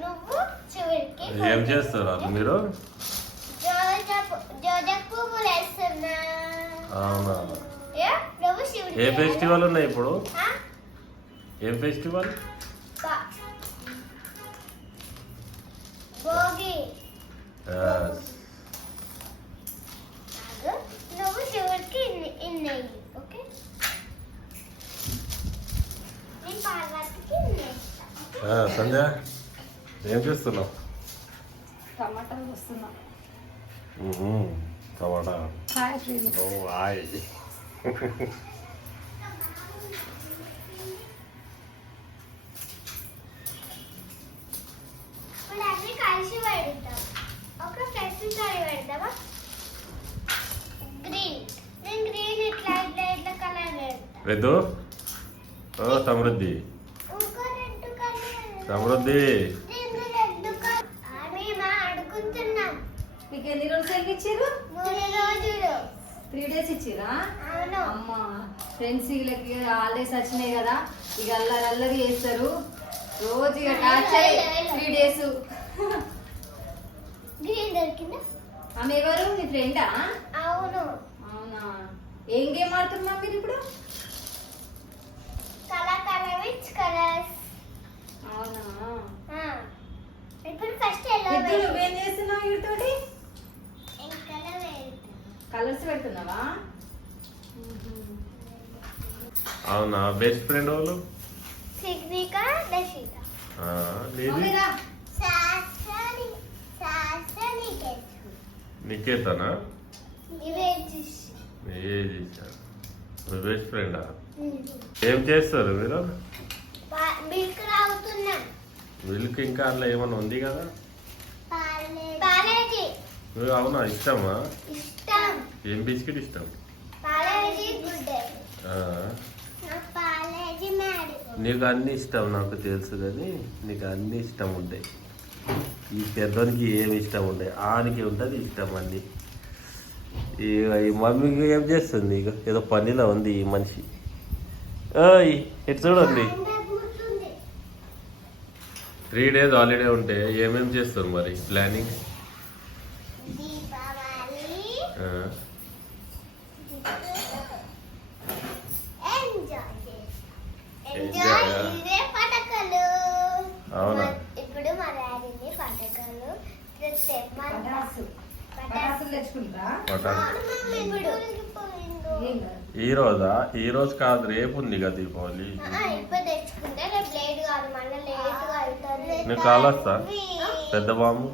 నువ్వు చివరికి ఏం చేస్తారు అది మీరు? అవునా? ఏ? ఫెస్టివల్ ఉన్నాయి ఇప్పుడు? ఏం ఫెస్టివల్. నువ్వు వెయ్యి, ఓకే? నేను పార్వతికి సంధ్య ఏం చేస్తున్నావు? టమాటాలు వస్తున్నా మ్హూ. టమాటా. ఓ హాయ్. రెద్దు ఓ సమృద్ధి సమృద్ధి. మీకు ఎన్ని రోజులు ఇచ్చారు? మూడు రోజులు త్రీ డేస్ ఇచ్చిరా? అవును. అమ్మ ఫ్రెండ్స్ వీళ్ళకి హాలిడేస్ వచ్చినాయి కదా ఇక అల్లరి అల్లరి చేస్తారు. రోజు ఇక టార్చర్ త్రీ డేస్ ఆమె ఎవరు? మీ ఫ్రెండా అవును. అవునా? ఏం గేమ్ ఆడుతున్నా మీరు ఇప్పుడు? కలర్ కలర్ విచ్ కలర్స్ ఇప్పుడు ఫస్ట్ ఎలా ఇద్దరు నువ్వేం చేస్తున్నావు వీటితోటి? కలర్ కలర్స్ పెడుతున్నావా? అవునా? బెస్ట్ ఫ్రెండ్ వాళ్ళు సిగ్నిక దశిక ఆ, నీది? మమ్మీరా శాస్త్రాని శాస్త్రాని నికేతనా ఇవే చూసి ఏది మీ బెస్ట్ ఫ్రెండా? ఏం చేస్తారు మీరు? మిల్క్ మిల్క్ ఇంకా అందులో ఏమన్నా ఉంది కదా? నువ్వు అవునా? ఇష్టమా? ఇష్టం. ఏం బిస్కెట్ ఇష్టం? నాకు అన్ని ఇష్టం నాకు తెలుసు కానీ నీకు అన్ని ఇష్టం ఉంటాయి ఈ పెద్దోనికి ఏమి ఇష్టం ఉంటాయి ఆనికి ఉంటుంది ఇష్టం అన్ని. ఈ మమ్మీకి ఏం చేస్తుంది? ఇక ఏదో పనిలో ఉంది ఈ మనిషి. ఇటు చూడండి త్రీ డేస్ హాలిడే ఉంటే ఏమేం చేస్తారు మరి? ప్లానింగ్? అవునా? ఇప్పుడు మా డాడీని పటకలు ఈ రోజా? ఈ రోజు కాదు రేపు ఉంది కదా దీపావళి ఆ, ఇప్పుడు తెచ్చుకుంటే రేపు లేట్ కాదు మళ్ళీ లేట్ నీకు కాలొస్తా. పెద్ద బాంబు.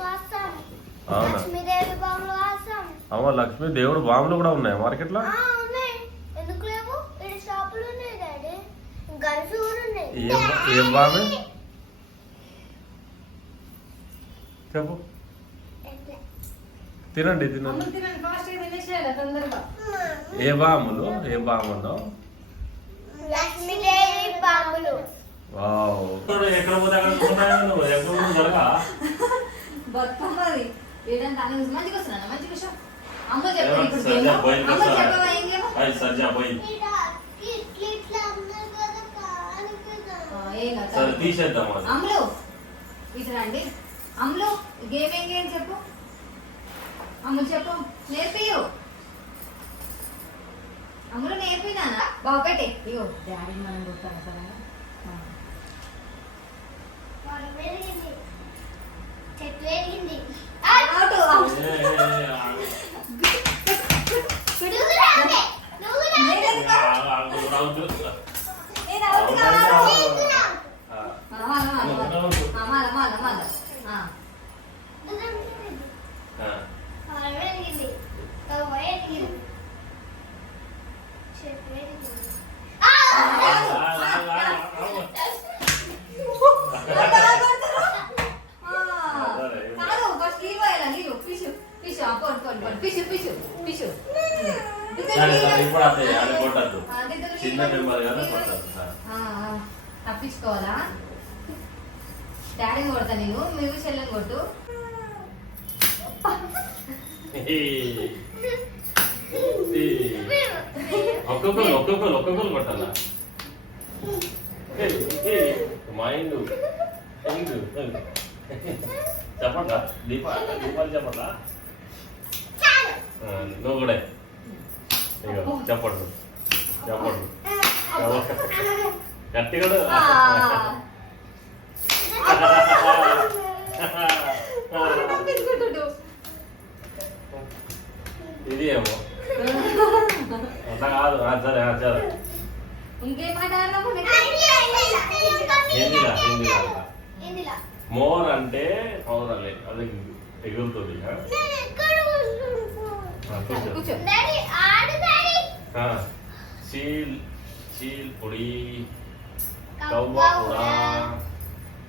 వాస్తాం అవునా? లక్ష్మీ దేవుడు బాంబులు కూడా ఉన్నాయి మార్కెట్లో? ఏం బాంబే? చెప్పు. తినండి తినండి. ఏ బాంబులు? ఏ బాంబులు లక్ష్మీదేవి వావ్ ఎక్కడ పోతే అక్కడ నువ్వు ఎక్కడ జరగా? బతుకమ్మది ఏదంటే అన్ని మంచిగా వస్తున్నా మంచిగా అమ్మ సరే. చెప్పవా ఏం పోయి. సరే తీసేద్దాం అది. అమ్ములు. గేమ్ ఏం గేమ్ చెప్పు? అమ్ములు చెప్పు. నేర్పియు అమ్ములు నేర్పినానా? పెట్టే. ఇగో డాడీ మనం కొట్టాను కదా. ఆ. పొలం పెరిగింది చెట్టు పెరిగింది అవుట్, అవుట్. ఏ, ఏ, ఏ, ఆ, నువ్వు రావే నువ్వు రా. నేనెందుకు? ఆ, ఆ, రావద్దు. నేను అవుట్ కావాలి. ఆ, ఆ, మాల, మాల, మాల. ఆ, మాల, మాల, మాల. ఆ. దూరం పెరిగింది. ఆ. పొలం పెరిగింది పొలం పెరిగింది చెట్టు పెరిగింది ఆ! ఆ, ఆ, ఆ, ఆ, ఆ. కాదు ఫస్ట్ నీళ్ళు పోయాలా నీళ్ళు fish fish fish fish fish సరే సరే ఇప్పుడు అదే అది కొట్టద్దు. చిన్న నెంబర్ కదా కొట్టద్దు. తప్పించుకోవాలా? డాడీని కొడతా నేను మీరు చెల్లెని కొట్టు. ఒక్కొక్కరు ఒక్కొక్కరు ఒక్కొక్కరు కొట్టాలా? మైండ్ దీప దీపాలు చాలు ఆ, నువ్వు కూడా. చెప్పండు చెప్పండు గట్టి కూడా. ఇది ఏమో. అట్లా కాదు సరే సరే. మోర్ అంటే పౌరాలే అది ఎగురుతుంది కూర్చో కూర్చో డాడీ ఆడు డాడీ ఆ, చీల్ చీల్ పొడి కవ్వ కవ్వ కూడా. కూడా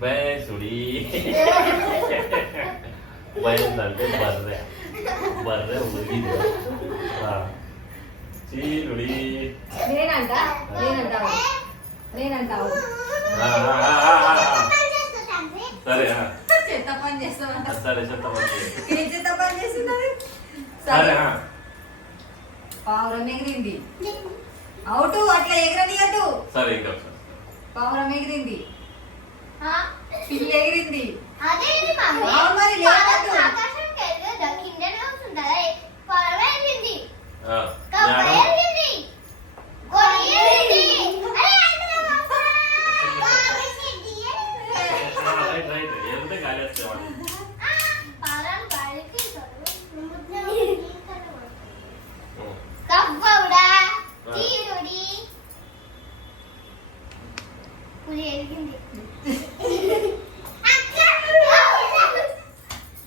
బేసుడి బయలుదంటే బర్రె బర్రె ఉరిగింది ఆ, చీలుడి నేనంట నేనంటావు నేనంటావు ఆ, ఆ, ఆ, ఆ, ఆ. సరే ఆ, చెత్త పని చేస్తామంట ఆ, సరే చెప్తామంటే ఏం చెత్త పని చేస్తున్నది సరే. పావురం ఎగిరింది. అవుటు అట్లా ఎగరనియద్దు. సరే ఇంకా. పావురం ఎగిరింది. పిల్లి ఎగిరింది. అదే మరి, లేవద్దు. పాదం ఆకాశంకి వెళ్ళదు కిందనే వస్తుందా పొలం వెళ్ళింది ఆ, కవ్వ జ్ఞానం. వెళ్ళింది గొర్రె వెళ్ళింది అరే అందులో అబ్బా! బాబేసింది. ఆ, రైట్ రైట్ వెళ్తే గాలి వస్తేవాడు ఆ, పాదం గాలికి కవ్వవుడా తీరుడి పులి ఎరిగింది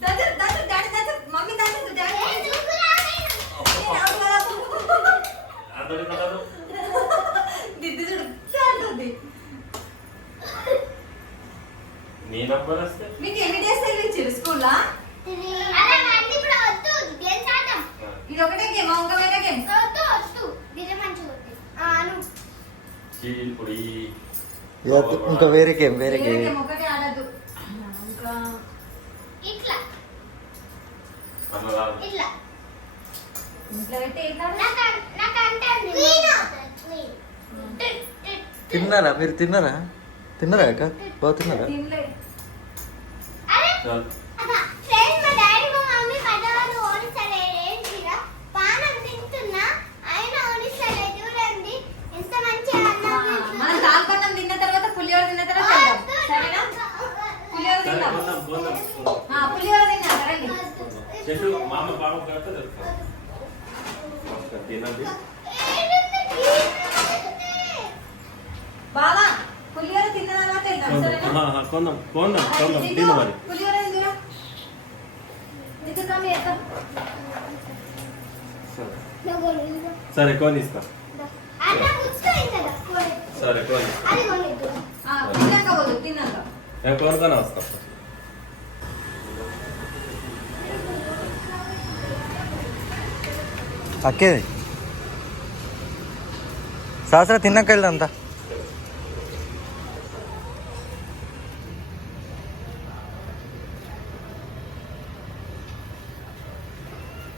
దద్దు, దద్దు, డాడీ దద్దు, మమ్మీ దద్దు, డాడీ దద్దు. నేను అవును కదా. అందరి కలరు దిద్దు చూడు చాలుంది నీ నంబర్ వస్తే మీకు ఎన్ని డేస్ తెలివి ఇచ్చారు స్కూల్లా అలా రండి ఇప్పుడు వద్దు గేమ్స్ ఆడదాం ఆ, ఇది ఒకటే గేమ్ ఇంకో వేరే గేమ్ వద్దు వద్దు ఇది మంచిగా ఉంది ఆను చీల్ పొడి ఇంకా వేరే గేమ్ వేరే గేమ్. తిన్నారా? మీరు తిన్నారా? తిన్నారా అక్క? బాగా తిన్నారా తినలే. అరే చాలు. ఫ్రెండ్ మా డాడీ మా మమ్మీ పడ్డవాళ్ళు ఓడిసలే ఏంటిరా పానం తింటున్నా ఆయన ఓడిసలే చూడండి ఎంత మంచి అన్నం మనం తాల్పన్నం తిన్న తర్వాత పులిహోర తిన్న తర్వాత వెళ్దాం సరేనా పులిహోర సరే, తిందాం పోదాం, పోదాం. ఆ, పులిహోర తిన్నాం రండి చెట్టు మామ పాప కడితే తెలుస్తాం ఒకసారి తినండి. బావా పులిహోర తిన్న తర్వాత వెళ్దాం సరేనా? ఆ, కొందాం కొందాం కొందాం దిగు. తిను మరి. పులిహోర తిందురా దిగు కమ్మి ఎత్తాం సరే. కొని ఇస్తా. సరే కొని. కొనుక్కొని వస్తా. అక్కేది శాస్త్ర తిన్నాక వెళ్దాంతా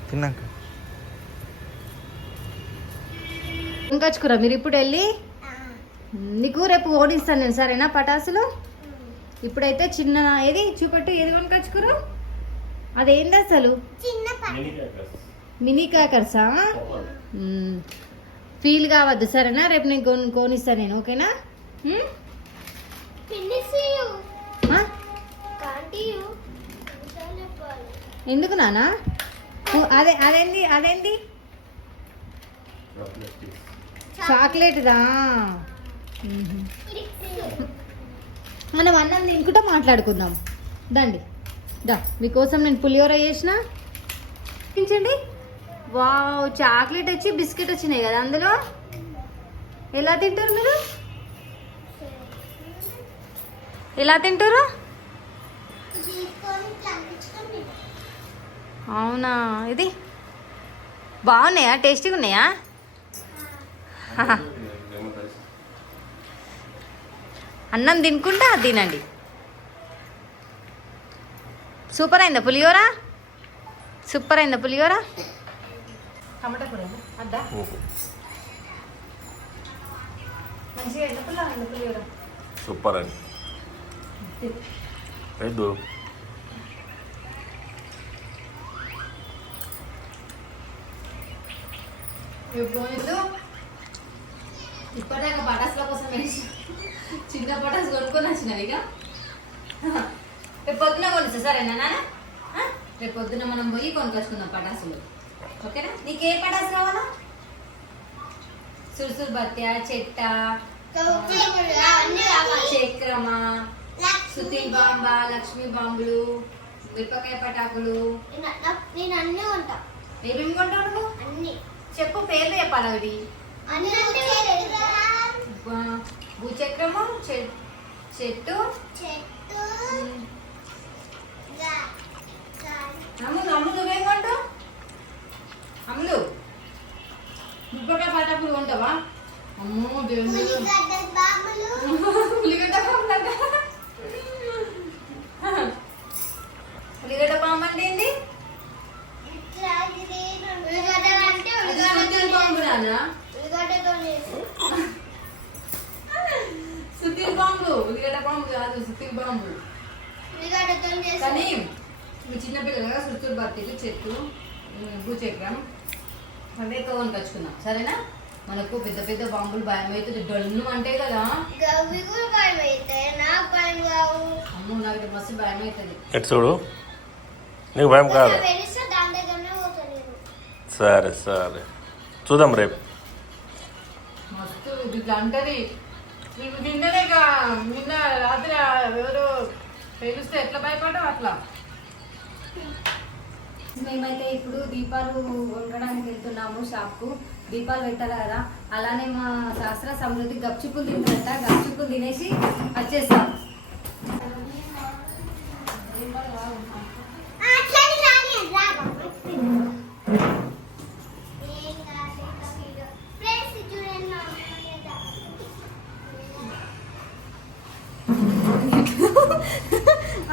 తిన్నాక. ఇంకొచ్చుకురా మీరు ఇప్పుడు వెళ్ళి? నీకు రేపు ఓడిస్తాను నేను సరేనా పటాసులు? ఇప్పుడైతే చిన్న ఏది చూపెట్టు ఏది కొనుకొచ్చుకురు అదేంది అసలు? చిన్న మినీ క్రాకర్సా? ఫీల్ కావద్దు సరేనా? రేపు నేను కొన్ కొనిస్తాను నేను ఓకేనా? ఎందుకు నానా? అదే అదేంది అదేంది? చాక్లెట్దా? మనం అన్నం తినుకుంటా మాట్లాడుకుందాం. దండి. దా మీకోసం నేను పులిహోర చేసిన. చూపించండి వావ్ చాక్లెట్ వచ్చి బిస్కెట్ వచ్చినాయి కదా అందులో? ఎలా తింటారు మీరు? ఎలా తింటారు? అవునా ఇది బాగున్నాయా? టేస్టీగా ఉన్నాయా? అన్నం తినుకుంటా తినండి. సూపర్ అయిందా పులిహోర? సూపర్ అయిందా పులిహోర? టమాటా కూర అద్దా? మంచిగా అయిందా పుల్ల అయిందా పులిహోర సూపర్ అండి. లేదు ఇప్పటిదాకా పటాసుల కోసం చిన్న పటాసు కొనుక్కొని వచ్చినవి ఇక. రేపు పొద్దున కొనిస్తా సరేనా నాన్న? రేపు పొద్దున మనం పోయి కొనుకొచ్చుకుందాం పటాసులు ఓకేనా? నీకు ఏ పటాసు కావాలా సురుసురు బత్య చెట్ట చక్రమా సుతీల్ బాంబ లక్ష్మీ బాంబులు మిరపకాయ పటాకులు. నేను అన్నీ ఉంటా ఏమేమి కొంటావు నువ్వు? అన్ని. చెప్పు పేర్లు చెప్పాలి అవి. భూచక్రము చెట్టు. చెట్టు. అమ్ములు అమ్ములు నువ్వేం కొంటావు? అమ్ములు. మిరపకాయ పటాకులు కొంటావా? అమ్మో దేవుడు. ఉల్లిగడ్డ బాంబులు ఉల్లిగడ్డ బాంబు అంట. ఏంది? ఇట్లా ఇది ఉల్లిగడ్డ బాంబు కాదు సుతీల్ బాంబు కానీ. మీ చిన్నపిల్లలుగా సుత్తూరు బత్తిలు చెట్టు. భూచక్రం. అవే కవన్ కచ్చుకుందాం. సరేనా? మనకు పెద్ద పెద్ద బాంబులు భయం అవుతుంది డొల్లు అంటే కదా? గవ్వి కూడా భయం అవుతాయి నాకు భయం కావు. అమ్మో నాకు మస్తు భయం అవుతుంది ఎటు చూడు? నీకు భయం కాదు. సరే సరే. చూద్దాం రేపు. మస్తు ఇట్లా అంటది. ఇవి నిన్ననే ఇక నిన్న రాత్రి ఎవరు పేలుస్తే ఎట్లా భయపడ్డావు అట్లా? మేమైతే ఇప్పుడు దీపాలు వండడానికి వెళ్తున్నాము షాప్కు దీపాలు పెట్టాలి కదా? అలానే మా శాస్త్ర సమృద్ధి గప్చుకులు తింటారంట. గప్చుకులు తినేసి వచ్చేస్తాం.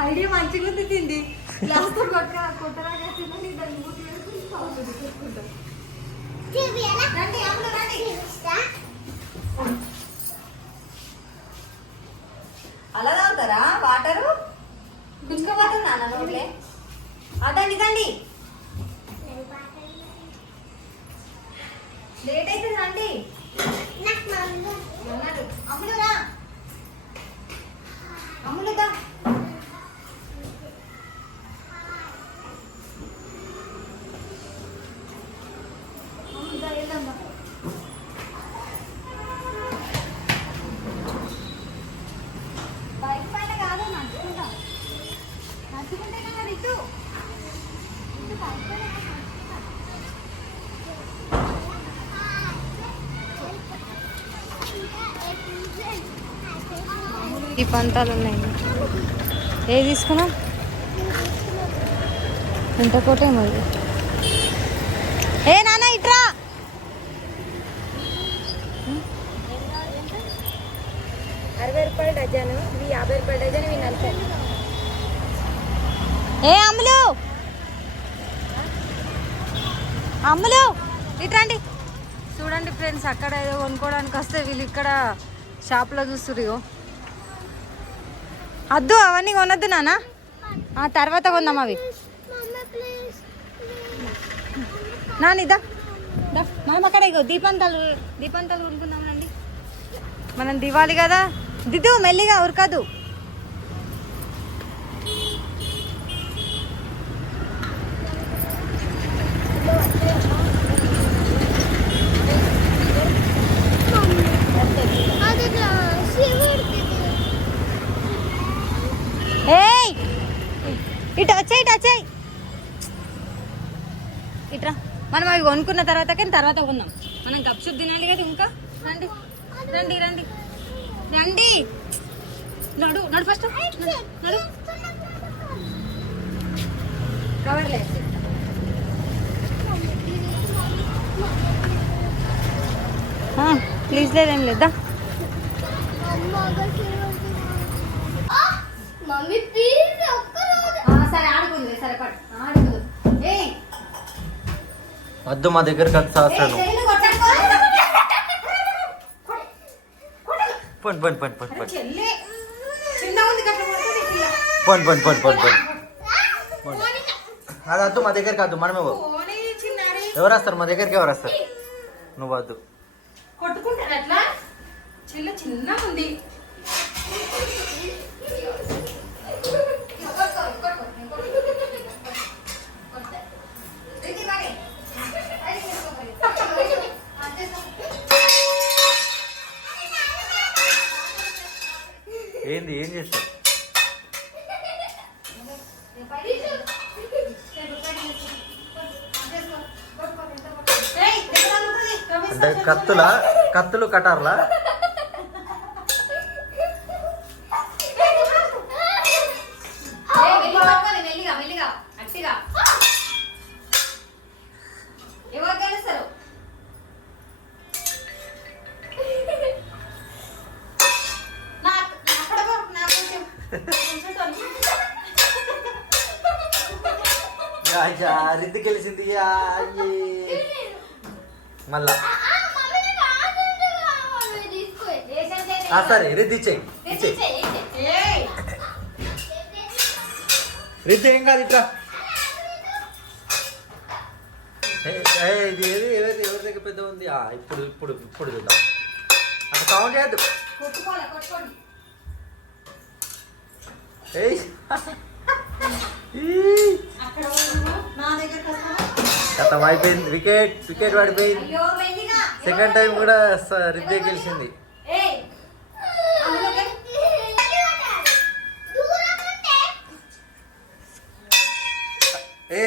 ఐడియా మంచిగా ఉంది తింది గ్లాస్ కొట్టరా కొట్టరాగా అలా తాగుతారా? వాటరు? గుంజుకోపోతుంది అన్న నోట్లే అదండి తండి లేట్ అవుతుంది రండి నాకు మందు అన్నారు అమ్ములు రా అమ్ములు దా అమ్ములు దా, వెళ్దాం దా. బైక్ పైన కాదు నడుచుకుంటా నడుచుకుంటే కదా ఇటు ఇటు బైక్ పైన కాదు, నడుచుకుంటా. ఈ పంతాలు ఉన్నాయి. ఏ తీసుకున్నాం? ఎంత కోటే మరి ఏ నాన్న ఇట్రా అరవై రూపాయలు డజన్ ఇవి యాభై రూపాయలు డజన్ ఇవి నలభై. ఏ అమ్ములు? అమ్ములు? ఇట్రండి చూడండి ఫ్రెండ్స్ అక్కడ ఏదో కొనుక్కోవడానికి వస్తే వీళ్ళు ఇక్కడ షాప్లో చూస్తురు అద్దు అవన్నీ కొనద్దు నానా ఆ తర్వాత కొందాం అవి. నానిదా మనం అక్కడ ఇగో దీపంతాలు దీపంతాలు కొనుక్కుందాం రండి. మనం దివాలి కదా. దిద్దు మెల్లిగా ఉరకదు ఇట్రా. మనం అవి కొనుక్కున్న తర్వాత కానీ తర్వాత కొందాం మనం గప్చుప్ తినాలి కదా ఇంకా? రండి. రండి రండి. రండి. నడు నడు ఫస్ట్ నడు కవర్లే ప్లీజ్ లేదేం లేదా. మమ్మీ ప్లీజ్ ఒక్కరోజు సరే ఆడుకుంది సరే పట్టు ఆడుకుంది ఏయ్ వద్దు మా దగ్గర కథ శాస్త్రం. పండి పండి పండి పండి పండి. పండి పండి పండి పండి పండి. అది వద్దు మా దగ్గరికి వద్దు మనమే ఎవరు వస్తారు? మా దగ్గరికి ఎవరు వస్తారు? నువ్వు వద్దు. కొట్టుకుంటారు అట్లా? చిన్న చిన్న ఉంది. ఏంది ఏం చేస్తావు? అంటే కత్తుల? కత్తులు కటార్లా? సరే రిద్ది ఏం కాదు ఇట్లా. ఇది ఏది ఏది ఎవరి దగ్గర పెద్ద ఉంది? ఆ, ఇప్పుడు ఇప్పుడు ఇప్పుడు చూద్దాం. అక్కడ సౌండ్ చేయద్దు? గతం అయిపోయింది. వికెట్ వికెట్ పడిపోయింది. సెకండ్ టైం కూడా రిద్దే గెలిచింది.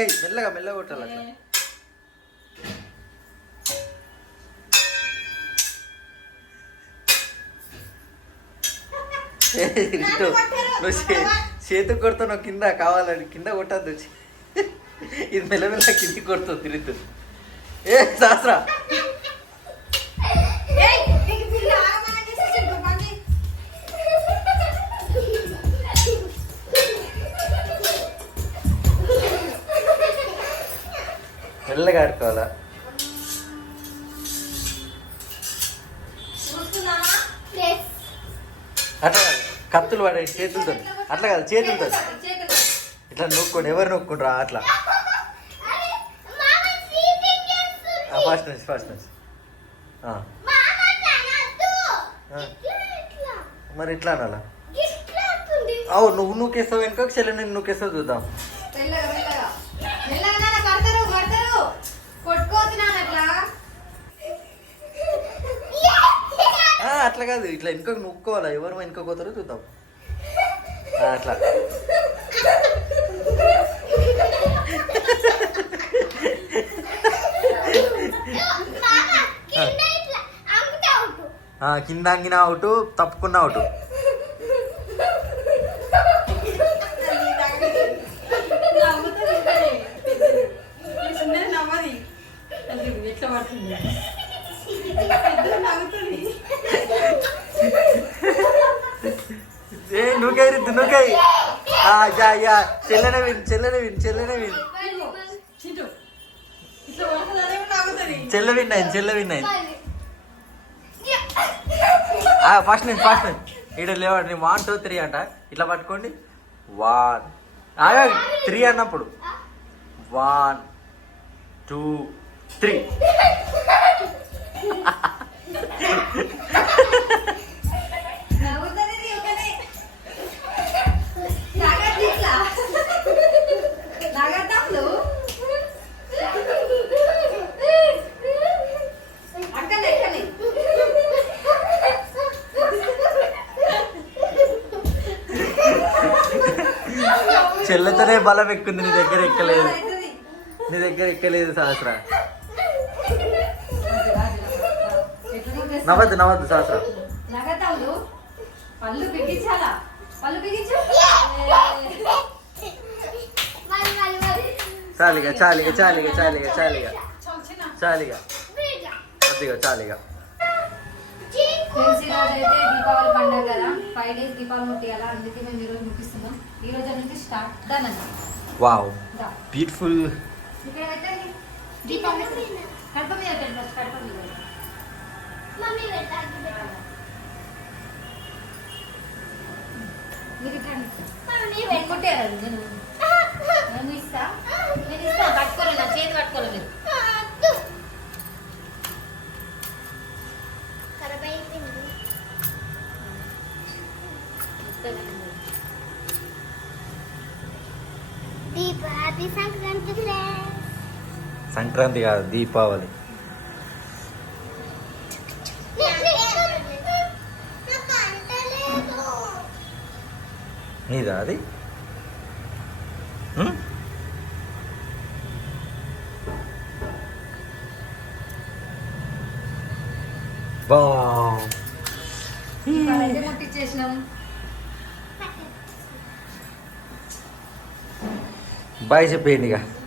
ఏ మెల్లగా మెల్లగా కొట్టాలి అట్లా. నువ్వు చేతికి కొడుతున్నావు కింద కావాలని కింద కొట్టద్దు. ఇది మెల్లమెల్ల కింది కొడుతుంది రితు. ఏ శాస్త్ర. చూస్తున్నావా? అట్లా కాదు. కత్తులు పడే చేతులతో. అట్లా కాదు చేతులతో. చేతులు ఇట్లా నొక్కోండి ఎవరు నొక్కుంటారా అట్లా. ఫస్ట్ నుంచి ఫస్ట్ నుంచి. మరి ఇట్లా అనాలా? అవు నువ్వు నూకేస్తావు వెనుక? చెల్లె నేను నూకేస్తావు చూద్దాం మెల్లగా మెల్లగా మెల్లగా నాన్న కడతారు కడతారు కొట్టుకోవద్దు నాన్న అట్లా ఆ, అట్లా కాదు ఇట్లా వెనుక నూక్కోవాలా? ఎవరు వెనుక పోతారో చూద్దాం. అట్లా. కింద అంగిన అవుట్ తప్పుకున్న అవుట్ నవ్వుతుంది ఇక్కడే. ఈ చిన్నది నవ్వది. అది ఎట్లా పడుతుంది పెద్దది నవ్వుతుంది ఏ నువ్వే రిద్దు నువ్వే ఆ, యా యా. చెల్లెనే విన్ చెల్లెనే విన్ చెల్లెనే విన్. చెల్లె విన్ అయింది చెల్లె విన్ అయింది. ఫస్ట్ నుంచి ఫస్ట్ నుంచి. ఇక్కడ లేవండి వన్ టూ త్రీ అంట. ఇట్లా పట్టుకోండి. వన్ ఆగా త్రీ అన్నప్పుడు. వన్ టూ త్రీ బలం ఎక్కుంది నీ దగ్గర ఎక్కలేదు. నీ దగ్గర ఎక్కలేదు సహస్ర? నవ్వద్దు నవ్వద్దు సహస్ర. పళ్ళు బిగించాలా పళ్ళు బిగించు చాలిగా చాలిగా చాలిగా చాలిగా చాలిగా. చాలిగా. కొద్దిగా చాలిగా. ఫ్రెండ్స్ ఈరోజు అయితే దీపావళి పండుగ కదా. ఫైవ్ డేస్ దీపావళి ముట్టియాలా? అందుకే మేము ఈరోజు ముగిస్తున్నాం ఈ రోజు నుంచి స్టార్ట్ డన్ అండి వావ్. బ్యూటిఫుల్ ఇక్కడ పెట్టండి దీపం పెట్టండి. కడప మీద పెట్టండి ఫస్ట్ కడప మీద మమ్మీ పెట్టాలి. మీరు. మమ్మీ నేను నేను. నేను ఇస్తా. నేను ఇస్తా. పట్టుకోలేదు నా చేతి పట్టుకోలేదు ఖరాబ్ అయిపోయింది దీప హ్యాపీ సంక్రాంతి సంక్రాంతి కాదు దీపావళి నీదా అది Vai se pegar.